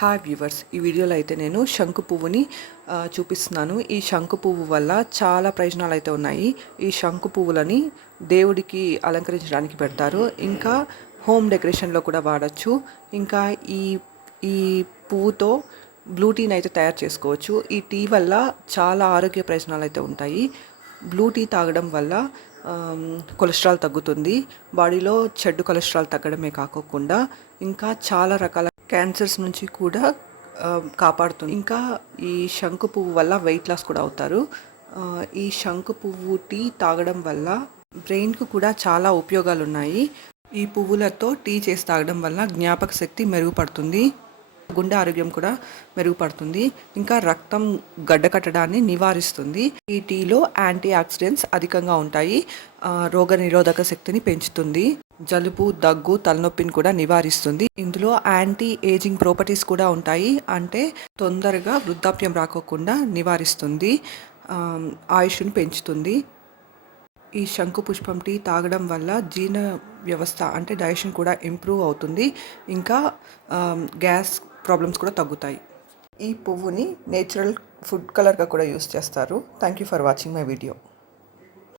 Hi viewers, ఈ వీడియోలో అయితే నేను శంకు పువ్వుని చూపిస్తున్నాను. ఈ శంకు పువ్వు వల్ల చాలా ప్రయోజనాలు అయితే ఉన్నాయి. ఈ శంకు పువ్వులని దేవుడికి అలంకరించడానికి పెడతారు. ఇంకా హోమ్ డెకరేషన్లో కూడా వాడచ్చు. ఇంకా ఈ ఈ పువ్వుతో బ్లూ టీని అయితే తయారు చేసుకోవచ్చు. ఈ టీ వల్ల చాలా ఆరోగ్య ప్రయోజనాలు అయితే ఉంటాయి. బ్లూ టీ తాగడం వల్ల కొలెస్ట్రాల్ తగ్గుతుంది. బాడీలో చెడు కొలెస్ట్రాల్ తగ్గడమే కాకుండా ఇంకా చాలా రకాల క్యాన్సర్స్ నుంచి కూడా కాపాడుతుంది. ఇంకా ఈ శంకు పువ్వు వల్ల వెయిట్ లాస్ కూడా అవుతారు. ఈ శంకు పువ్వు టీ తాగడం వల్ల బ్రెయిన్కు కూడా చాలా ఉపయోగాలు ఉన్నాయి. ఈ పువ్వులతో టీ చేసి తాగడం వల్ల జ్ఞాపక శక్తి మెరుగుపడుతుంది, గుండె ఆరోగ్యం కూడా మెరుగుపడుతుంది. ఇంకా రక్తం గడ్డకట్టడాన్ని నివారిస్తుంది. ఈ టీలో యాంటీ ఆక్సిడెంట్స్ అధికంగా ఉంటాయి. రోగ నిరోధక శక్తిని పెంచుతుంది. జలుబు, దగ్గు, తలనొప్పిని కూడా నివారిస్తుంది. ఇందులో యాంటీ ఏజింగ్ ప్రాపర్టీస్ కూడా ఉంటాయి. అంటే తొందరగా వృద్ధాప్యం రాకోకుండా నివారిస్తుంది, ఆయుష్ను పెంచుతుంది. ఈ శంకు పుష్పం టీ తాగడం వల్ల జీర్ణ వ్యవస్థ అంటే డైజెషన్ కూడా ఇంప్రూవ్ అవుతుంది. ఇంకా గ్యాస్ ప్రాబ్లమ్స్ కూడా తగ్గుతాయి. ఈ పువ్వుని నేచురల్ ఫుడ్ కలర్గా కూడా యూస్ చేస్తారు. Thank you for watching my video.